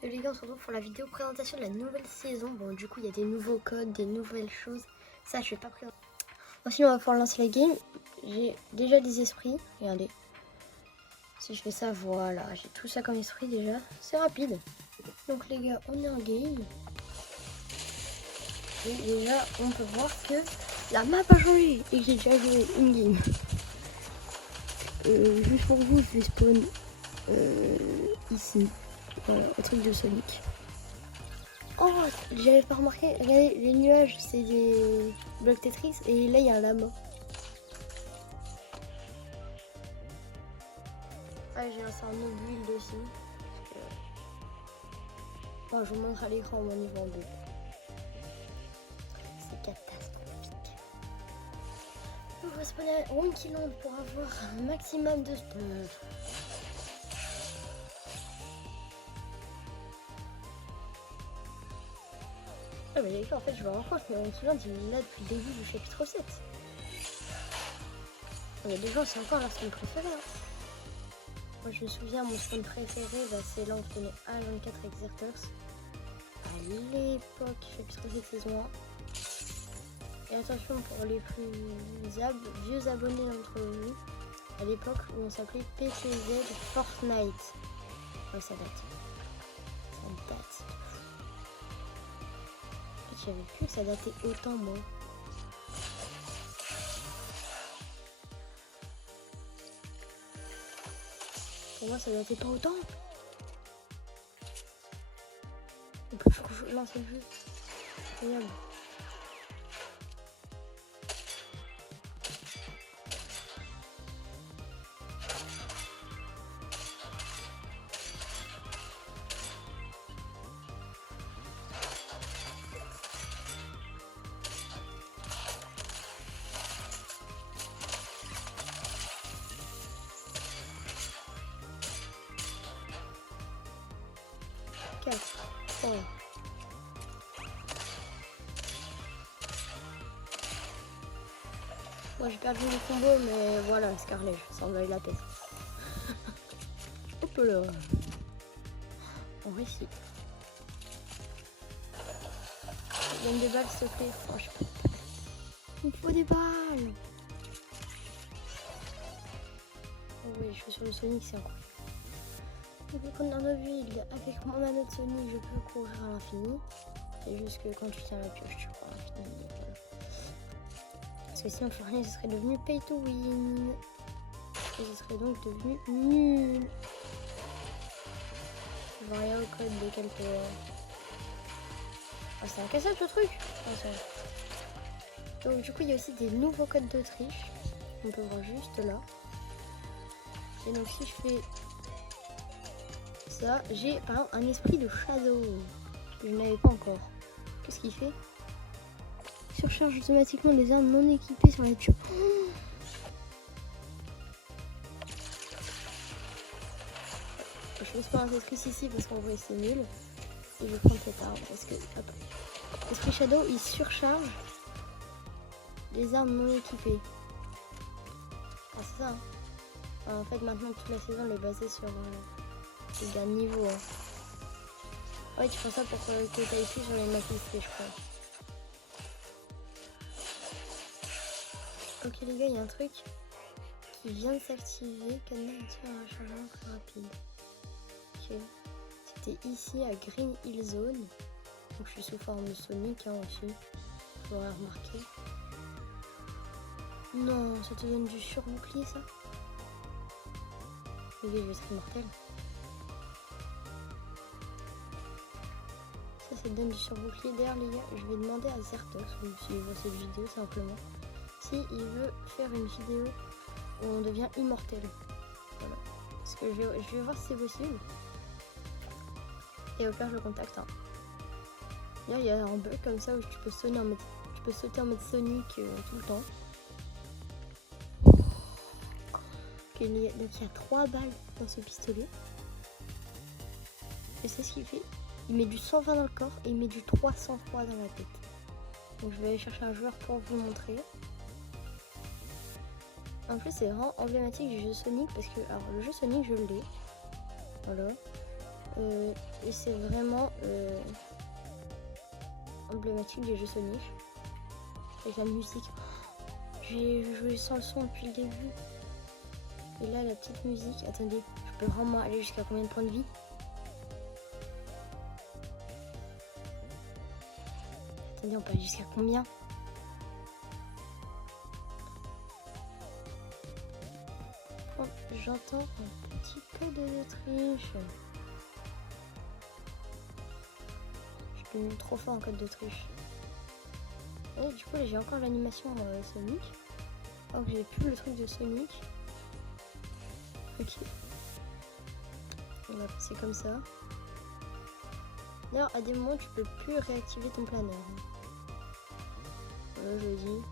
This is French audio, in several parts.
Et les gars, on se retrouve pour la vidéo présentation de la nouvelle saison. Bon, du coup, il y a des nouveaux codes, des nouvelles choses. Ça, je vais pas présenter. Ensuite, on va pouvoir lancer la game. J'ai déjà des esprits. Regardez. Si je fais ça, voilà. J'ai tout ça comme esprit déjà. C'est rapide. Donc, les gars, on est en game. Et déjà, on peut voir que la map a changé. Et que j'ai déjà joué une game. Juste pour vous, je vais spawn ici. Voilà, au truc de Sonic. Oh, j'avais pas remarqué, regardez, les nuages, c'est des blocs Tetris et là il y a un lama. Ah, j'ai lancé un autre build aussi. Bon, je vous montre à l'écran mon niveau en build. C'est catastrophique. On va spawner à Ronkiland pour avoir un maximum de spawn. Ah mais les gars, en fait je me rends compte que Ronkiland il est là depuis le début du chapitre 7. Il y a des gens, c'est encore leur spawn préféré. Hein. Moi je me souviens, mon spawn préféré, bah, c'est là où je tenais A24 Exerters. À l'époque, chapitre 7 saison 1. Et attention pour les plus vieux abonnés d'entre vous, à l'époque où on s'appelait PCZ Fortnite. Ouais, ça date. Ça date. En fait, j'avais plus que ça datait autant, moi. Pour moi, ça datait pas autant. En plus, je lance le jeu. Incroyable. Oh. Moi j'ai perdu le combo, mais voilà, Scarlet, ça en valait la peine. Hop là. On réussit. Donne des balles s'il te plaît. Franchement. Il me faut des balles. Oh oui, je suis sur le Sonic, c'est incroyable. On peut prendre un build. Avec mon anneau de Sonic, je peux courir à l'infini. C'est juste que quand tu tiens la pioche, tu cours à l'infini. Parce que sinon, Fortnite, ce serait devenu pay to win. Et ce serait donc devenu nul. Je vois rien au code de quelques... Ah, c'est incassable ce truc. Donc du coup, il y a aussi des nouveaux codes de triche. On peut voir juste là. Et donc si je fais ça, j'ai par exemple un esprit de Shadow que je n'avais pas encore. Qu'est-ce qu'il fait? Surcharge automatiquement les armes non équipées sur la tube. Je pose pas un esprit ici parce qu'en vrai c'est nul. Et je vais prendre cette arme parce que l'esprit Shadow il surcharge les armes non équipées. Ah c'est ça. Hein. En fait maintenant toute la saison elle est basée sur les gars de niveau. Hein. Ouais, tu fais ça pour que tu ailles plus sur les maps listées, je crois. Ok les gars, il y a un truc qui vient de s'activer. Cadenas attire un rechargement très rapide. Ok. C'était ici à Green Hill Zone. Donc je suis sous forme Sonic hein, aussi. Vous l'aurez remarqué. Non, ça te donne du surbouclier ça. Les gars, je vais être immortel. Ça te donne du surbouclier. D'ailleurs les gars, je vais demander à Zertox, si il voit cette vidéo simplement, si il veut faire une vidéo où on devient immortel. Voilà. Parce que je vais voir si c'est possible. Et au pire je le contacte. Hein. Là il y a un bug comme ça où tu peux sauter en mode Sonic tout le temps. Okay, donc il y a 3 balles dans ce pistolet. Et c'est ce qu'il fait. Il met du 120 dans le corps et il met du 303 dans la tête. Donc je vais aller chercher un joueur pour vous montrer. En plus c'est vraiment emblématique du jeu Sonic parce que alors le jeu Sonic je l'ai. Voilà. et c'est vraiment emblématique des jeux Sonic. Avec la musique, j'ai joué sans le son depuis le début. Et là, la petite musique, attendez, je peux vraiment aller jusqu'à combien de points de vie? Attendez, on peut aller jusqu'à combien? Oh, j'entends un petit peu de triche. Je suis devenu trop fort en code de triche. Et du coup, là, j'ai encore l'animation Sonic. Alors que j'ai plus le truc de Sonic. Ok. On va passer comme ça. D'ailleurs, à des moments, tu peux plus réactiver ton planeur. Voilà, je le dis.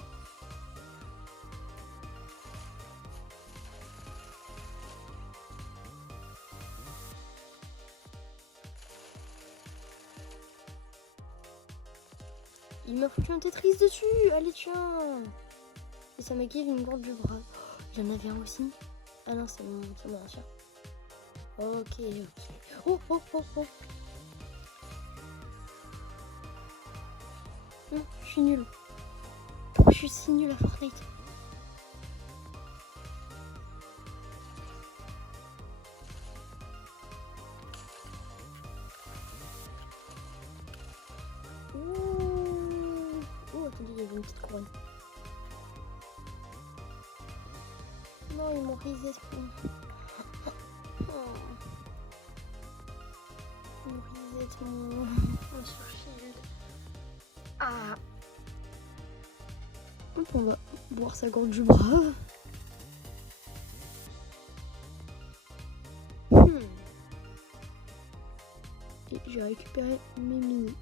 Il m'a foutu un Tetris dessus. Allez, tiens. Et ça m'a give une gourde du bras. Oh, il y en avait un aussi. Ah non, c'est mon ancien. Ok. Oh, oh, oh, oh. Non, je suis nulle. Pourquoi je suis si nulle à Fortnite? Oh, attendez, il y avait une petite couronne. Non, ils m'ont reset. Ils m'ont reset mon surshield. Ah. Hop, on va boire sa gourde du bras. Et j'ai récupéré mes mini.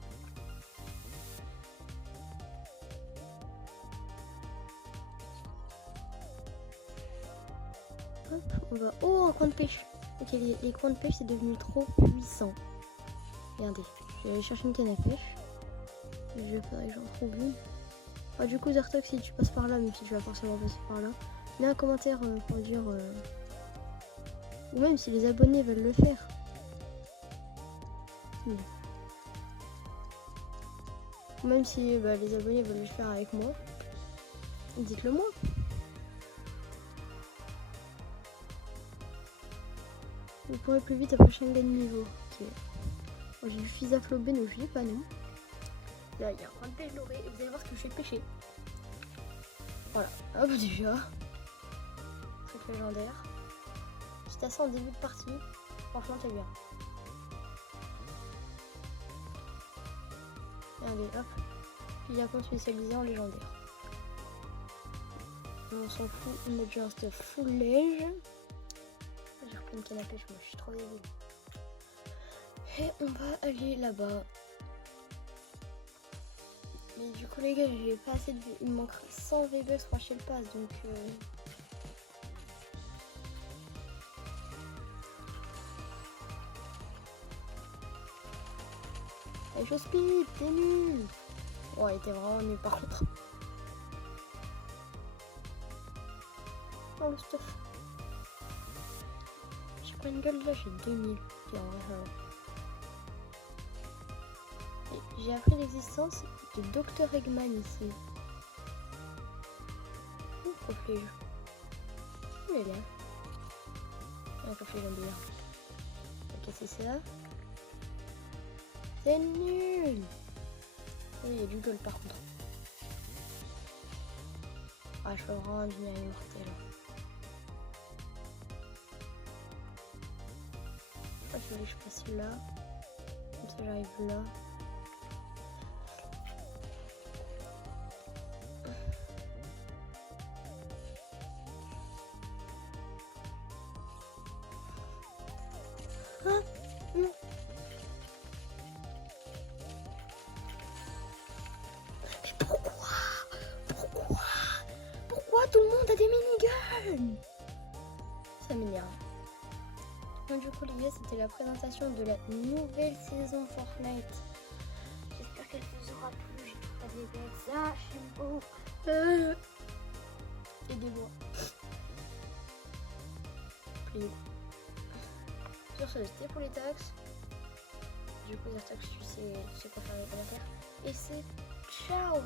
Hop, on va... Oh, un coin de pêche. Ok, les coins de pêche, c'est devenu trop puissant. Regardez, je vais aller chercher une canne à pêche. Je ferai que j'en trouve une. Ah, du coup, Zertox, si tu passes par là, même si tu vas forcément passer par là, mets un commentaire pour dire... Ou même si les abonnés veulent le faire. Ou même si les abonnés veulent le faire avec moi, dites-le moi. Vous pourrez plus vite après chaque gain de niveau. Ok. Bon, j'ai du fils à flobé, donc je l'ai pas, non. Là, il y a un coin de pêche doré et vous allez voir ce que je vais pêcher. Voilà. Hop, déjà. Truc légendaire. Si t'as ça en début de partie, franchement, t'es bien. Regardez, hop. Puis Japon spécialisé en légendaire. On s'en fout, on a déjà un stuff full léger. J'ai repris une canne à pêche, moi je suis trop débile. Et on va aller là-bas. Mais du coup les gars, j'ai pas assez de... Il me manquera 100 V-Bucks pour acheter le pass, donc... Allez, je speed, t'es nul. Oh, il était vraiment nul par contre. Oh, le stuff. J'ai pris une gueule là, j'ai 2000. Ok, en vrai, ça va. J'ai appris l'existence de Dr Eggman ici. Coffret. Il est là. Un coffret j'aime bien. On va casser ça. C'est nul. Oh, il y a du gold par contre. Ah, je peux vraiment devenir immortel. Je vais je passe là. Comme ça j'arrive là. Ah non. Mais pourquoi tout le monde a des miniguns? Ça m'énerve. Donc du coup les gars, c'était la présentation de la nouvelle saison Fortnite. J'espère qu'elle vous aura plu. J'ai pas des bêtes, ça j'aime beau. Et des bois. Sur ce, c'était pour les taxes. Du coup, Zertox, tu sais quoi faire les commentaires. Et c'est ciao!